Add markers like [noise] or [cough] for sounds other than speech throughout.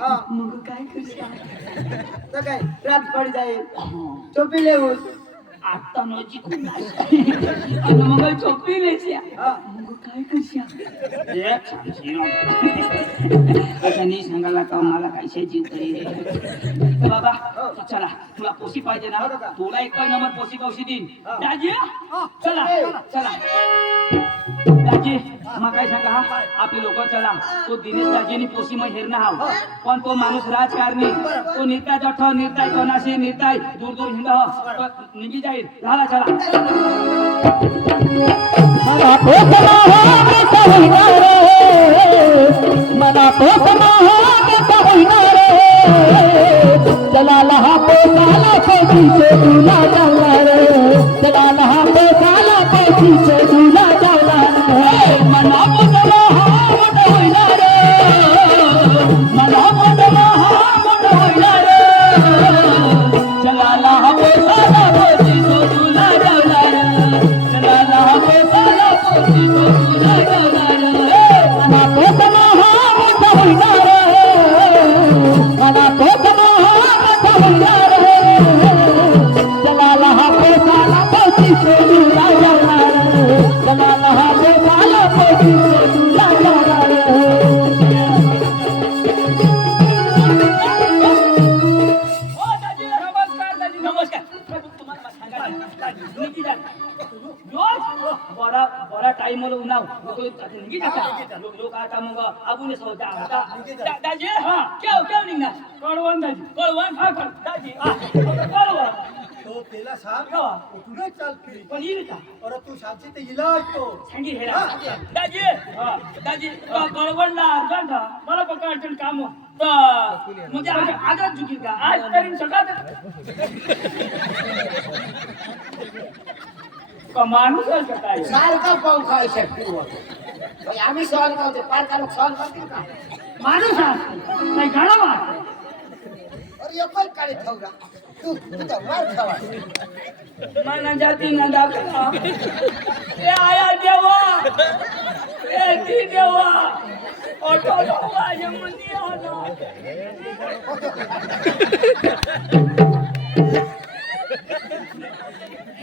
हा. मग काय करशा तर काय रात पड जाईल चोपी लेऊस आता माझी खूप आणि मग चोपी नेस्या हा. मग काय ना. असं नाही सांगायला का मला कायशा जीव तरी बाबा तू चला तुला पोसी पाहिजे ना हो का? तुला एक नंबर पोसी कौशी देईन हा. दाजी हा. चला. चला दाजी मग काय सांगा हा आपले लोक चला तो दिनेश दाजीनी पोशी मग हेरणं हाव पण तो माणूस राजकारणी तो निर्ताय जठ निर्ताय कोणाशी निर्ताय दूर दूर हिंद निघी जाईल झाला चला मला रे दा- दाजी हा केव केव निघणार कळवण दाजी कळवण हा कळ दाजी हा कळवण तो पेला सांग केव्हा? कुठूनच चालते पण येईल का अरे तू सांगते ते इलाज तो सांगी हेरा दाजी हा दाजी कळवणला अर्जंट मला पक्का अर्जंट काम तर म्हणजे आज आजच चुकील का आज तरी सकाळ का माणूस आहे का काय सारखा पाऊस खाय शकतो आम्ही सहन करतो पार का लोक सहन करतील का माणूस आहे काही गाणं अरे एकच काढे ठेवला तू तुझा मार खावा मन जाती न दाखला ए आया देवा ए ती देवा ऑटो लावा यमुनी आला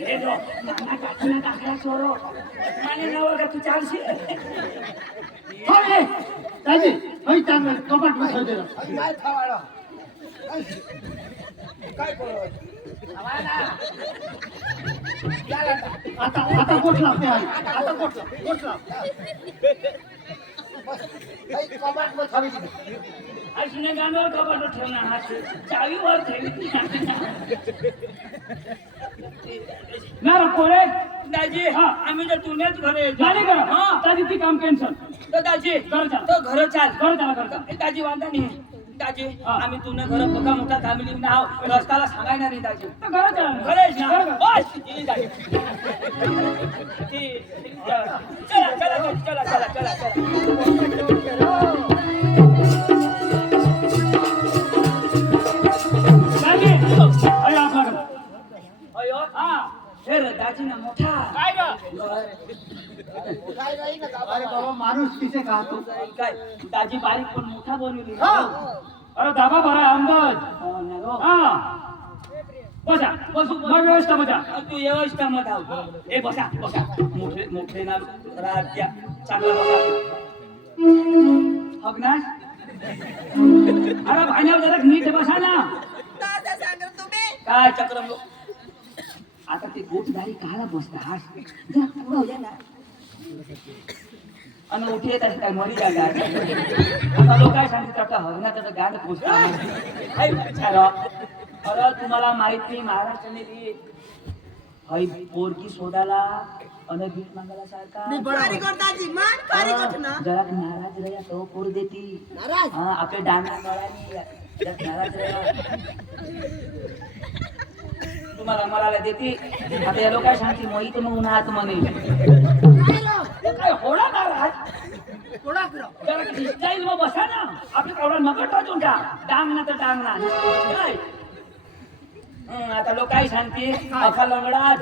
हे जो नाना काकीना काकरा सोरो माने नवर का तू चालशी हो ये दादी होई चांगलं कपाट बसव दे मार खावाडा काय करू आता आता कोठला ते आहे. आता कोठला कोठला कपाटमध्ये खावी दिली अशी गाण्यावर कपाट ठेवणार हा चावीवर ठेवी ना पोरे दाजी हा आम्ही जर तुनेच घरे झाले का हा दाजी ती काम कॅन्सल तर दाजी घर चाल तर घर चाल घर चाल घर दाजी वांदा नाही दाजी आम्ही तुने घर पक्का मोठा फॅमिली नाव रस्त्याला सांगायला नाही दाजी. घरेच ना बस. दाजी. चला चला चला चला चला चला. बाबा माणूस किसे खातो काय? दाजी बारीक पण मोठा बनवली हा. अरे दाबा भरा अंदाज. हा बसा. बसू मग व्यवस्था बसा तू व्यवस्था मत आहो ए बसा बसा. मोठे मोठे ना राज्या चांगला बसा. अग्नाश अरे भाण्यावर जरा नीट बसा ना. काय चक्र आता ते गोटदारी काला बसता हा जरा पुढं हो ना. आणि उठी येत असे काय मरी जागा आता लोक काय सांगतात आता हवना त्याचं गाणं पोचता अरे तुम्हाला माहीत नाही महाराष्ट्राने ती हई पोरकी भीक मागायला सारखा. जरा नाराज रया तो पोर देती. नाराज? हा आपले डांगा नळानी जरा नाराज रया तुम्हाला मराला देते. आता या लोक सांगते मोहित मग उन्हात म्हणे ते काय होणार नाराज जरा बसा ना. आपल्या कावडा का तर काय? हं, आता लोक काय सांगते? अखा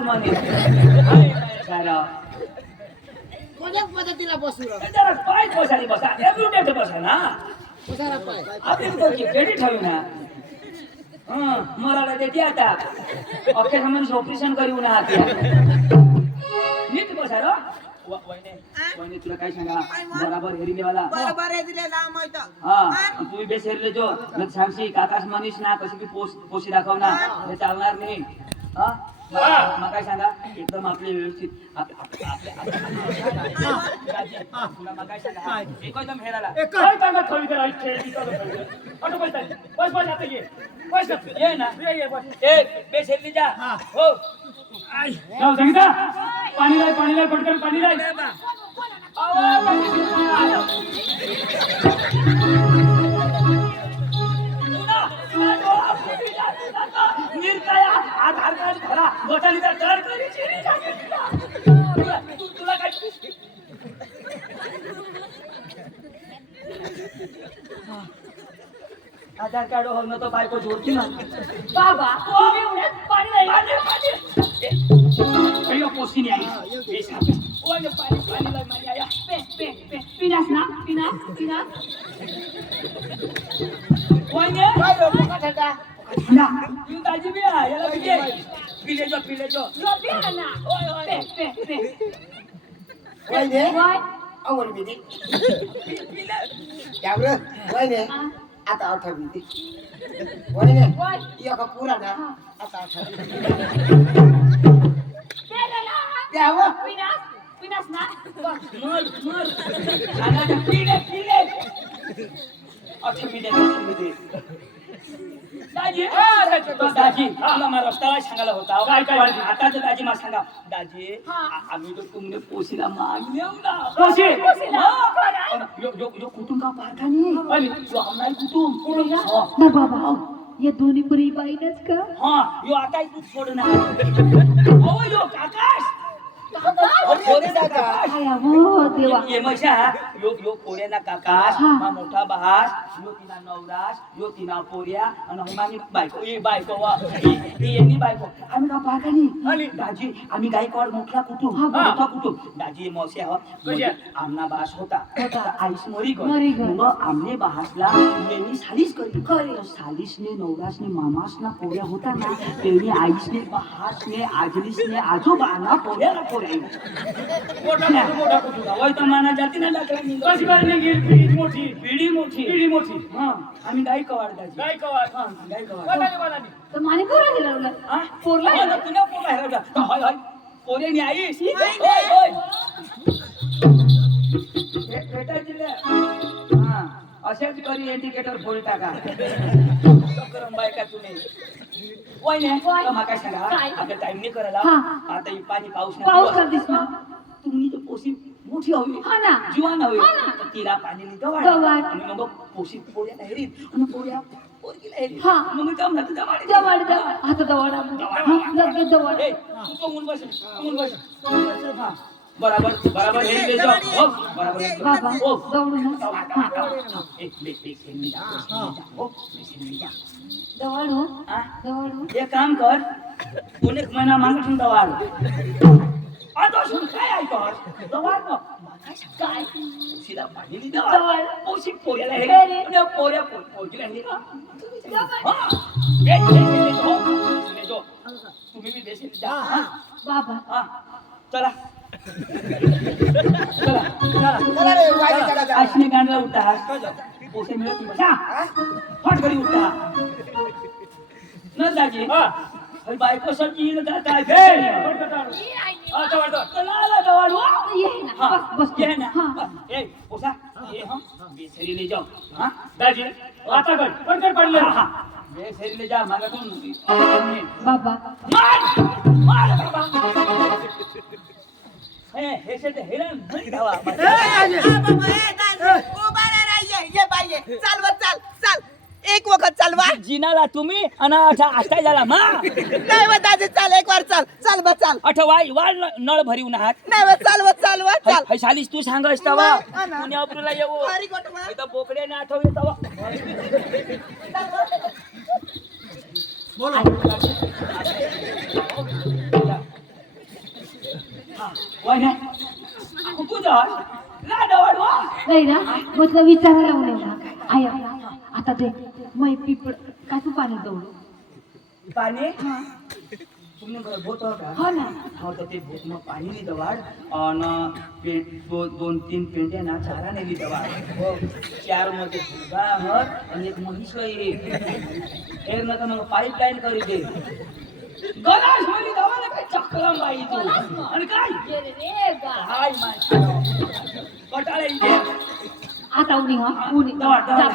म्हणे काय बसू राव? जरा पाय बसाली बसा. एव्हरीडेच बसा ना. उसारा पाय. आपली तो क्रेडिट हवी ना. हं, मराला देते आता. अख्ख्या समज ऑपरेशन करू ना आता नीट बसा रो व- वहिने वहिने तुला काय सांगा बराबर हेरी देवाला बरोबर आहे दिले ना माहीत हा आणि तुम्ही बेस हेरले जो मग सांगशी काकास मनीष ना कशी बी पोस पोशी दाखव ना हे चालणार नाही हा मग काय सांगा? एकदम आपले व्यवस्थित. आपले आपले आपले आपले- हा, राजी, तुला मग काय सांगा? एकदम हेराला काय ताकद थोडी तर ऐक खेळ ऑटो बस बस बस आता ये. बस ये ना. ये ये बस. ए बेस हेरली जा. हो. जाऊ संगीता पाणी लाय पाणी लाय पटकन पाणी लाय. निर्दया. आधार कार्ड भरा. गटालीचा दर करी चिरी तुला तू- तुला काय आधार कार्ड हो न तो बायको जोडती ना. बाबा तुम्ही एवढ्यात पाणी नाही. पाणी पाणी. अयो पोस्टिनी आई सापे. ओय पाणी पाणी लाय मारी आया पे पे पे. पिनास ना पिनास पिनास. ओय ने काय डोका ठेटा. ना. तू दाजी बी आ याला पिले. पिले जो पिले जो. रबी ना. ओय ओय पे पे पे. वहिनी, वाय आवड मी दे. पिले. त्यावर वहिनी, आता आठवली दे. वाय एक पुरा ना आता ना. द्यावं. पिनास पिनास ना. मर मर. खाना पिले. पिले दाजी. तो दाजी. मला रस्त्याला सांगायला होता. काय, काय? तर दाजी मला सांगा. दाजी हा. आ- आम्ही तो तुमने पोशीला मागले ना. पोशी? हा. यो कुटुंब का नाही? यो आमनाई कुटुंब कुटुंब हा. ना बाबा या दोन्ही पुरी बाईनच का? हा यो आता तू सोडणार. ओ यो काकाश ये मशा यो यो पोऱ्याना काकास. मा मोठा बहास यो तिना नवरास यो तिना पोऱ्या आणि मामी बायको ए बायको वा यांनी बायको आम्ही का? दाजी आम्ही मोठा कुटुंब मोठा कुटुंब दाजी कशी आहे? आमना बास होता होता. आईस मरी. मग आमने बासला यांनी सालीस करी. तर सालीसने नवरासने मामासना पोऱ्या होता ना त्यांनी आईसने बहासने आजलीसने आजोबाना पोऱ्याला पोऱ्या मोठा कुटुंब, मोठा कुटुंब. वय तर माना जाती ना लागला कशी बार नाही गेली पिढी मोठी पिढी मोठी पिढी मोठी हा आम्ही गाई हा गाई कवाड तर माने पोरा दिला हा पोरला ना, तुला पोरला आहे होय होय आई होय होय भेटायची अशाच करी इंडिकेटर फोड टाका. बायका तुम्ही? वय ने वय. माका सांगा काय? आता टाइम नाही करायला. आता ही पाणी पाऊस नाही. तुम्ही तर पोशी मोठी हवी. हा ना. जीवान हवी. हा. तर तिला पाणी गवाड. आणि मग पोशी पोळ्याला हेरीत आणि पोळ्या हा. मग जवळ आता जवळ आलो लगेच जवळ ए, तू तो मुन बस. हा. बराबर बराबर हे ले जाओ हो बराबर हे ले जाओ. बाबा हो जवळ ना हा एक ले ले ले ले जा, ले जा, हो, ले ले जा. जवळ हो हा? जवळ हो एक काम कर दोन एक महिना मागून दवार आता सुन काय ऐकत दवार न काय सीधा पाहिली दवार दवार. पोशी पोऱ्याला हे अरे. आणि पोऱ्या पो- आशने गाणला उठा. पोसे मिळत नाही. करी उठा. न हा. अरे बायको का? काय. हा. ये ना. हा. बस बस. ये ना. हा. ए पोसा ये हम बेसरी ले जाओ हाँ? दाजी आता कर. पटकन पडले. हाँ, हाँ. बेसरी ले जा. मागा तुम बाबा. मार! मार बाबा. हे हे से हेरण नाही धावा चालवा चाल चाल एक वखत चालवा जिनाला तुम्ही आणि अठा झाला मा नाही व दादी चाल एक वार चाल चाल बा चाल अठ वाय वाळ नळ भरीव आहात नाही व चालवा चालवा चाल है शालीस तू सांग असतावा हा ना. पुण्या अप्रूला येऊ हरी गोट मा. इथं बोकड्याने आठव येतावा तुझं लाडवाड वा नाही ना विचारायला आया आता ते मै पिपळ काय तू पाणी दौड पाणी तुम्ही घर भूत हो का हो ना. हो तर ते भूत मग पाणी अन पे दो, दोन तीन पेंट्या ना चारा नाही लिहितं वाढ हो चारमध्ये फुगा हर आणि एक म्हैस ये एक नका मग करी दे. गलासमध्ये दवा ना काय चक्करम बाई तू आणि काय हाय माय कटाळे इथे आता उनी हा उनी दवा, दवा.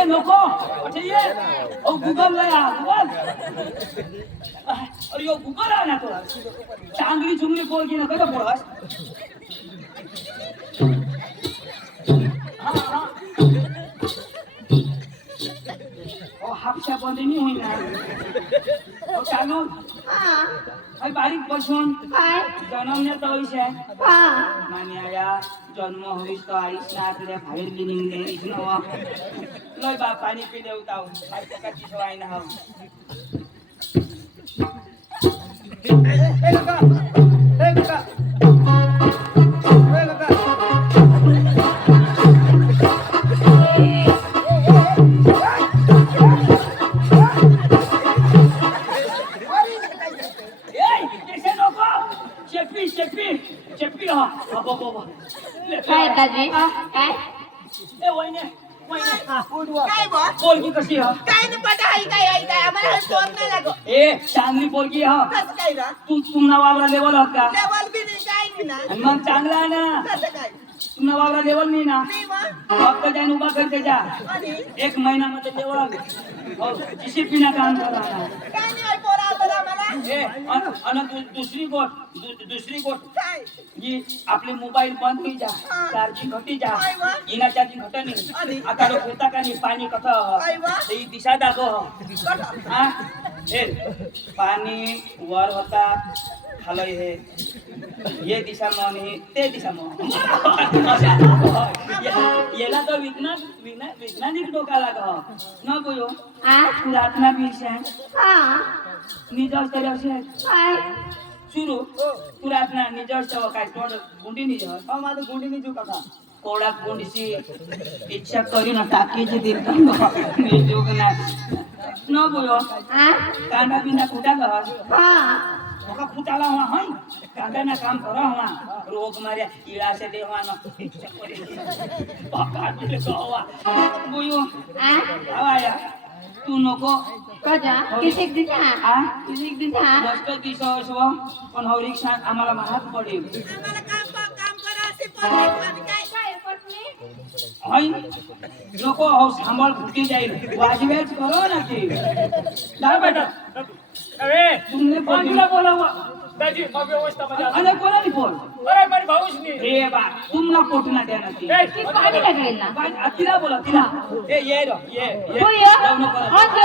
ए नको अच्छा ये ओ गूगल ला या गूगल अरे यो गूगल आहे ना तो चांगली चुंगली पोरगी नको का ओ हापशा बंदी नाही होईना ओ चालू आई बारीक बसून काय जन्मण्याचा विषय हा माने आया जन्म होईस तो आईस ना तुझ्या बाहेर गेली नेलीस नवा लय बा पाणी पिले उताव काय प्रकारची सवय ना हाव ए काका चेपी चेपी चेपी हा. हा बो बो बो काय दाजी? काय? पोरगी कशी हा? काय नाही पटा आई काय आई काय? आम्हाला नाही लागो ए चांगली पोरगी हा. कसं काय तू तुम्हाला वावरा लेवल होत. का लेवल बी नाही काय नाही. ना आणि मग चांगला आहे ना? कसं काय? तुम्हाला वावरा लेवल नाही ना? फक्त त्याने उभा करते जा एक महिन्यामध्ये लेवल हो डिसिप्लिन काम करा दुसरी गोष्ट दुसरी गोष्ट ही आपली मोबाईल बंद होई जा चार्जिंग घटी जा? इना चार्जिंग घट? नाही. आता लोक होता का नाही? पाणी कसं? ही दिशा दाखव. पाणी वर होता. खाली हे. ये दिशा मन हे ते दिशा मन याला तर विज्ञान विज्ञान वैज्ञानिक डोका लाग. न बोयो. आ? पुरातना विषय हा निजर तरी असे काय सुरू. पुरातना निजर सव काय तोड गुंडी निजर हा माझं गुंडी निजू काका. कोडा गुंडीची इच्छा करी ना टाकीची दिल निजोग ना न बोयो. आ? कांदा बिंदा कुठा कर हा फुटाला हुआ हई कांदा ना काम करा हुआ। रोग मारिया से दिले तो हुआ। बोयो आ? आवाया तू नको। दिसा आ? कितीक दिसा मस्त दिसस व पण हो रिक्षा आम्हाला महाग पडेल नको हो सांभाळ फुटी जाईल वाजवेच करो ना ते जा बेटा अरे तुमने बाजूला बोलावा दाजी मग व्यवस्था मध्ये असू. अरे कोणाला फोन अरे माझी भाऊच नाही हे बा तुमना पोटना द्या ना ते ए, ती पाणी लागेल ना बाय, आ, तिला बोला तिला ए ये रो ये ये होय जाऊ नको. आज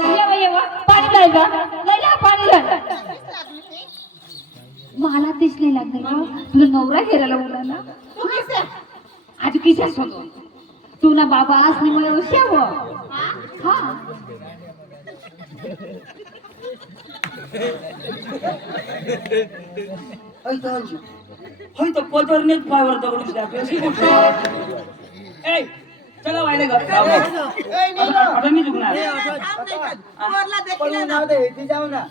ये ये बा. पाणी लाय का लैला पाणी लाय मला तेच नाही लागणार का तुला नवरा घेरायला बोला ना आज किसा सोडो तू ना बाबा आज नाही मला उशाव हा हई तो हई. हई तो पदरनेच पायवर दगडून टाकलं. अशी गोष्ट. ए चला वायले घर आता मी चुकणार. पोरला देखील ना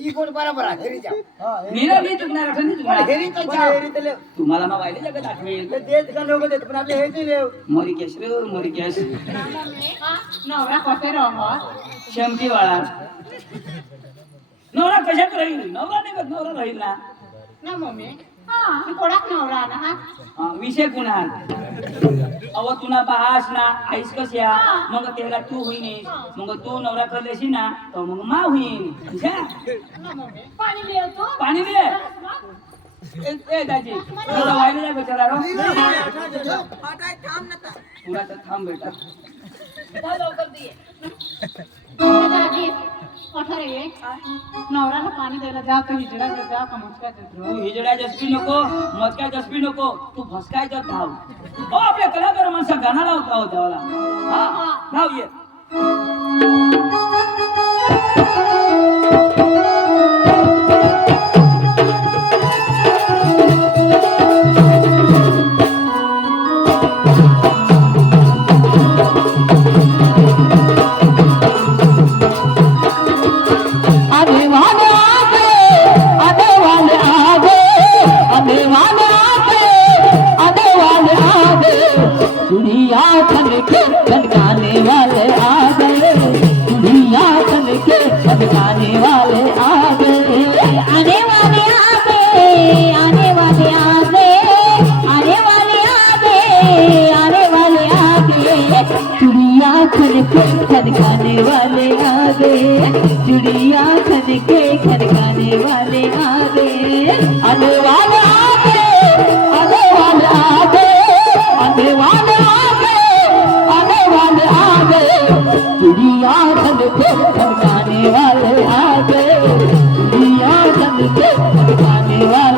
नाव दे हेरी जाऊ ना ई कोण बरोबर आहे घरी जाऊ हा हेरी मी ना मी चुकणार आता मी चुकणार घरी तर पण जाऊ हेरी तर लेव. तुम्हाला मग वायले जगत आठवेल ते देत का लोक देत पण आपले हे नाही लेव मोरी केस रे मोरी केस नवरा कसे राहा शेमटी वाळा नवरा कशात राहील नवरा नाही का नवरा राहील ना ना मम्मी हा. कोणाक नवरा ना. हा हा, विषय कुणाल अव तुना बहास ना आईस कशा मग त्याला तू होईन. मग तू नवरा करलेशी ना तर मग मा होईन. जा. पाणी दे ए ए, दाजी. तुला व्हायला जा बेचारा रो हटाय थांब ना ता. तुला तर थांब बेटा. नवऱ्याला पाणी द्यायला जा तू हिजडा जा का तू हिजड्या जसबी नको मजक्या जसबी नको तू भसकायचं धाव. ओ आपल्या कलाकार माणसा गाणं लावता हो देवाला. हा धाव ये. चिड़िया खन के खनकाने वाले आ गए। चिड़िया खन के खनकाने वाले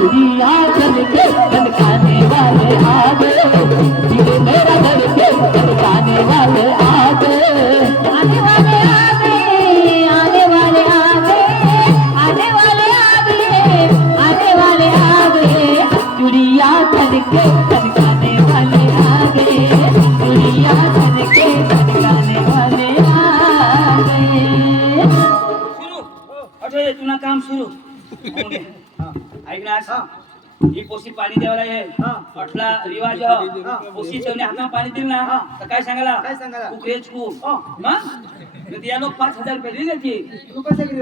चिड़िया चल के खनकाने वाले आ गए धीरे मेरा के वाले आ गए आने वाले आ गए आने वाले आ गए आने वाले आ गए आने वाले आ गए चिड़िया खन के खनकाने वाले आ गए चिड़िया खन के खनकाने वाले आ गए सुरू अठे तुला काम सुरू [laughs] आज. ही. पोशी पाणी द्यायला ये. अठला रिवाज. पोशी ठेवणे हातावर पाणी दिलं ना? तर काय सांगायला? काय सांगायला? कुकरेच कू मग? या लोक पाच हजार रुपये दिले ती तू कसं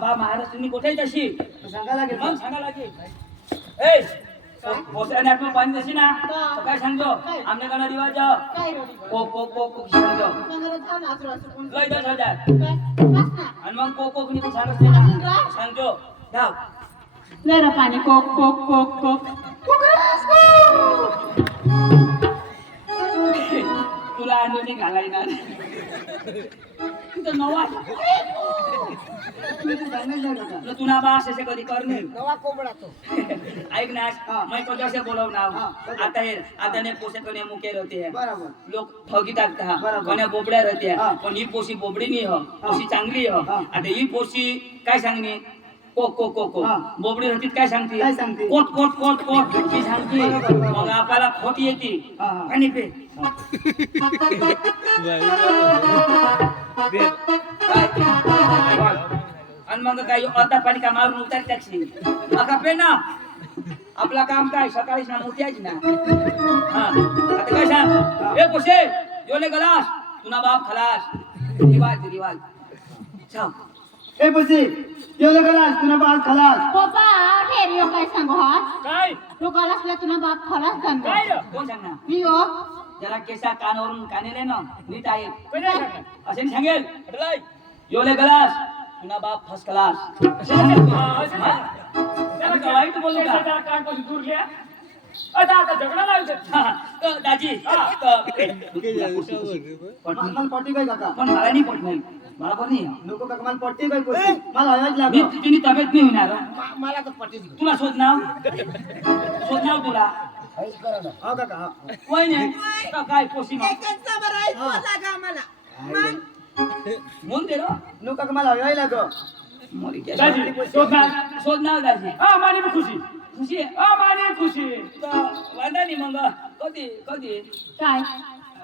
बाबा तुम्ही कुठे तशी? सांगा लागेल. मग सांगा लागेल. ए पोसऱ्याने हातावर पाणी देशी ना? तर काय सांगतो? आमच्याकडे रिवाज ह. काय रोडी को को को को सांगतो? कोण- लय दस हजार. आणि मग को को कुणी सांगत सांगतो. धाव जरा पाणी कोक कोक कोक कोक तुला अंडोनी घालायला तिथं नवा तू इथे सांगायचं नाही का? तुला तुला बा असे कधी करणे नवा कोंबडा तो ऐक ना हा. मैं बोलवणार हा, कधी? आता हे आता ने पोसे कोणी मुके रहते हैं बरोबर लोक ठगी टाकता बरोबर. कोण्या बोबड्या रहत्या हा. पण ही पोशी बोबडी नाही हो पोशी चांगली हो हा. आता ही पोशी काय सांगणे को को को को. हा. बोबडी होती काय सांगते? काय सांगते? कोट कोट कोट कोट. [laughs] ही सांगते. बरोबर, बरोबर. मग आपल्याला खोट येते. हा, हा. आणि पे काय? [laughs] आणि मग काही अर्धा पाणी का मारून उतार टॅक्सी अका पे ना आपला काम काय? सकाळी ना मोत्याची ना? हा. आता काय सांग? ए पोशे योले गलास. तुना बाप खलास. रिवाज रिवाज. सांग ए पुसी जेवलं खलास तुला बाज खलास पप्पा ठेरियो काय सांगू हा काय तुला बाप खराच काय सांगतो रे? कोण सांगणार मी हो जरा केसा कानावरून कानेले ना नीट आहे कोणी सांगणार? असे नाही सांगेल अडलाय. योले गलास तुना बाप फर्स्ट क्लास हा, असं हा? सांग. त्याला काय वाईट बोलू केसाचा का कानपासून दूर घ्या आता आता झगडा लावतो हा, तर दाजी तर- पटली. मला पट्टी काय काका पण मला नाही पट नाही मला पण नाही नको काका मला पट्टी काय कोणती मला हवाच मी लागलो तुझी तब्येत नाही होणार हं. मा- मला तर पटीच घेऊ तुला शोध नाव शोध नाव तुला काहीच करा ना हा काका हा वय नाही तर काय पोशी म्हणून दे ना नको काका मला हवाय लागो मरी त्या दाजी शोध ना शोध नाव दाजी हा मानी मी खुशी खुशी आहे. हा मानी खुशी. तर वांदा नाही मग. कधी कधी? काय?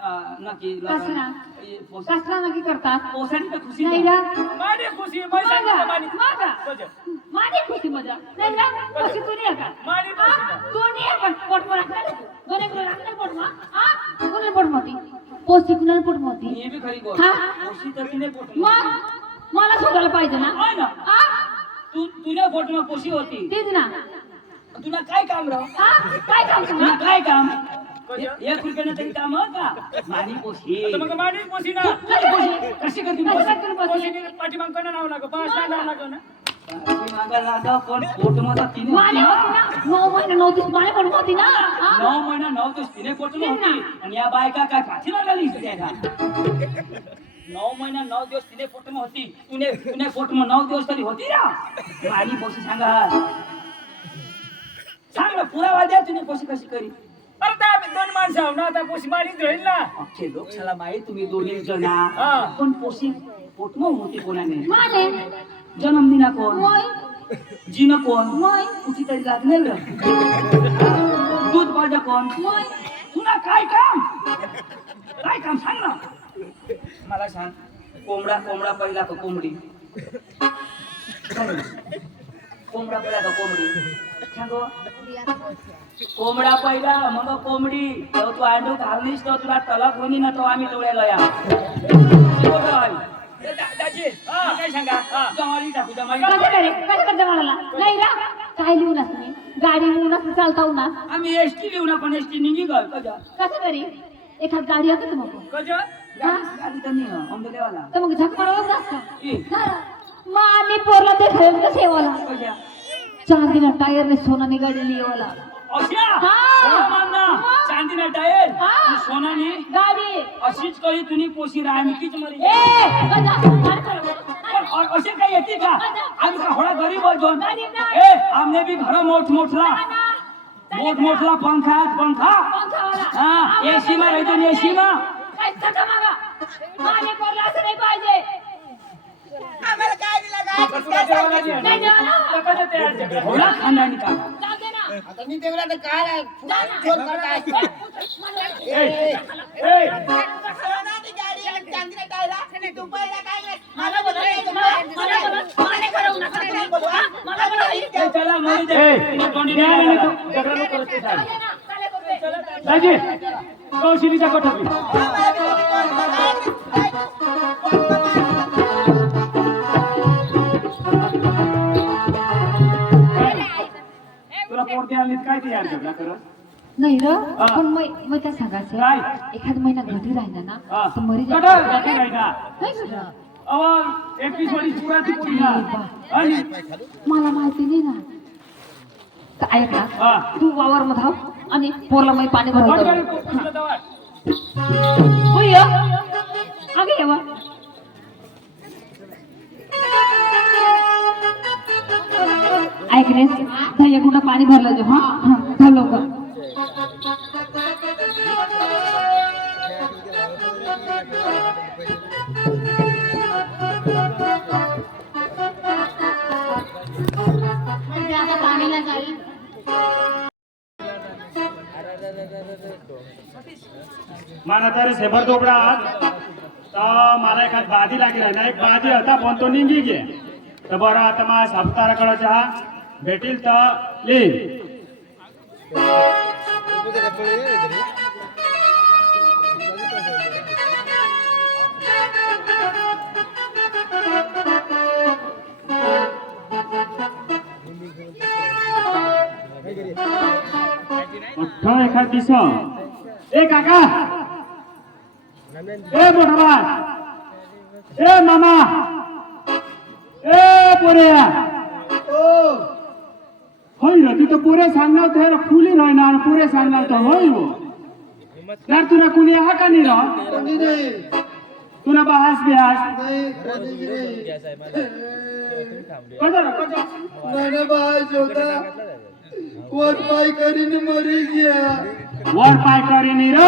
अं, नक्की कसला? हे पोस- कसला नक्की करतात. पोसानी तर खुशी नाही ना. रा मानी खुशी मै मागा सांगितलं मानी. मागा. बजा. माझी खुशी मजा. नाही रा खुशी तू नाही का? मानी हा? खुशी तू नाही. का पोट मा हा? कुणाला पोट मोती पोस्टी कुणाला पोट मोती हे बी खरी गोष्ट हा? पोशी तर तिने पोट मग? मला शोधायला पाहिजे ना? ना? हा? तू तुझ्या पोट मग पोशी होती. तेच ना. तुला काय काम राव? हा? काय काम तुला तुला काय काम? ए- एक रुपयानं तरी काम हं का? माझी पोशी. आता मग मानी खुशी ना. नाही पोशी. कशी करते कशी पोशी? करते पोशी? खुशीने पाठीमाग कोणा नाव लागो? पाच नाव लागो ना. पाठी मागायला लागा, पण पोटमध्ये तिने माने होती ना? नऊ महिने नऊ दिवस माने पण होती ना? हा? नऊ महिना नऊ दिवस तिने पोट होती. आणि या बायका काय पाठीला लागली नऊ महिना नऊ दिवस तिने पोट होती. तुने तुने पोट नऊ दिवस तरी होती ना? माझी पोशी सांगा. सांग ना पुरावा द्या तुने पोशी कशी करी. अरे तर आम्ही दोन माणसं आहो ना आता खुशी मानीच राहील ना. अख्खे लोकशाला माहीत तुम्ही दोन्ही जण. हा. पण पोशी पोटमो होती कोणाने? माने. जन्म दिना कोण? मोय. जिन कोण? मोय. कुठे तरी लागलेलं दूध पाहिजे कोण? मोय. तुला काय काम? काय काम? सांग ना. मला सांग कोंबडा कोंबडा पहिला का कोंबडी. [laughs] कोंबडा पहिला का कोंबडी. सांग? हो. कोंबडा पहिला मग कोंबडी. तेव्हा तू अंडू घाललीस तर तुला तलाक होणी ना तो आम्ही डोळ्याला या काय सांगा? जमाली टाकू जमाली कसं करे कसं करते मला नाही रा. काय लिहून असं मी गाडी लिहून असं चालता उन्हा आम्ही एसटी लिहू ना पण एसटी निघी कजा? कसं करी एखाद गाडी तर मग. कज? हा? गाडी तर नाही अमदेवाला तर मग झक मारवत का माने पोरला ते खायला का सेवाला कजा चांदीना टायर ने सोनाने गाडी लिहिवाला हा. हो चांदीना टायर? हा. सोनानी? गाडी. अशीच कळी तुम्ही पोशी राहणीच मरी. असे काही येते का? आम्ही का होडा गरीब नाही. ए आमने बी घर मोठ मोठला मोठ मोठला पंखा पंखा. हा एसी मा राहतो एसी मा? काय सटा मागा माने पोरला असं नाही पाहिजे नाही देवाला. कज तयार झगडा होडा खानदानी का जाऊ दे ना. आता मी तेवढा तर काय जोर करताय ए, ए, पोरते आलीत काय ते यार झगडा करत नाही र. पण मग मग काय सांगायचं काय? एखाद महिना घरी राहिला ना. तर मरी कट, जाते. कट राहिला. नाही सुद्धा. अहो एकवीस वाली पुराची पोरी ना आणि मला माहिती नाही ना तर ऐक ना. तू वावर मध्ये धाव आणि पोरला मग पाणी कट भरवतो करे तो, तुला दवा. होय या. आगे की नाही? धैया कुठं पाणी भरलं जाऊ. हा हा लवकर. मानाचारी सेबर चोपडा तर मला एखाद बादी लागेल ना एक बादी होता पण तो निघी गे तर बरं आता माझ्या सापुताराकडं हा भेटील तर येईल अठरा एखाद दिसा ए काका. ए मोठा ए मामा. ए पोऱ्या পুরে সামনাও তো হেরা খুলি রই না আর পুরে সামনাও তো হইব। না তুরা কুলি হাকানি র তুরা বাহাস বিহাস না ভাই জোতা। ওর পাই করিনি মরে গিয়া। ওর পাই করিনি র।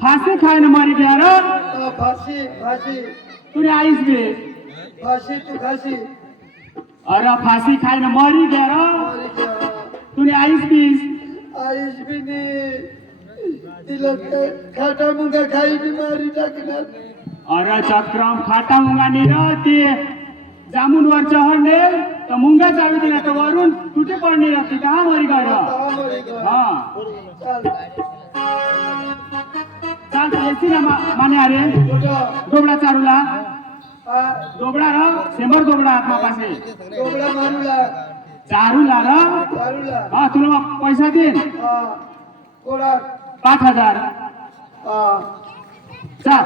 ফাঁসি খাইনি মরে গিয়া র। ফাঁসি ফাঁসি। তুই আইস বে ফাঁসি তু ফাঁসি। अरे फांसी खाय ना मरी गया रो. तूने आईस पीस आईस भी नहीं तिला खाटा मुंगा खाई बीमारी टाकणार अरे चक्रम खाटा मुंगा नी रो ते. जामुन वर चहरणे तर मुंगा चालू दिला तर वरून तुटे पडणे लागते का मरी गाड हा. चालतं येते ना माने अरे डोबळा चारुला. दोबडा र शंभर दोबडा आत्मा पासे दोबडा मारूला. चारूला र. चारूला हा तुला पैसा देईन. कोणा पाच हजार. चाल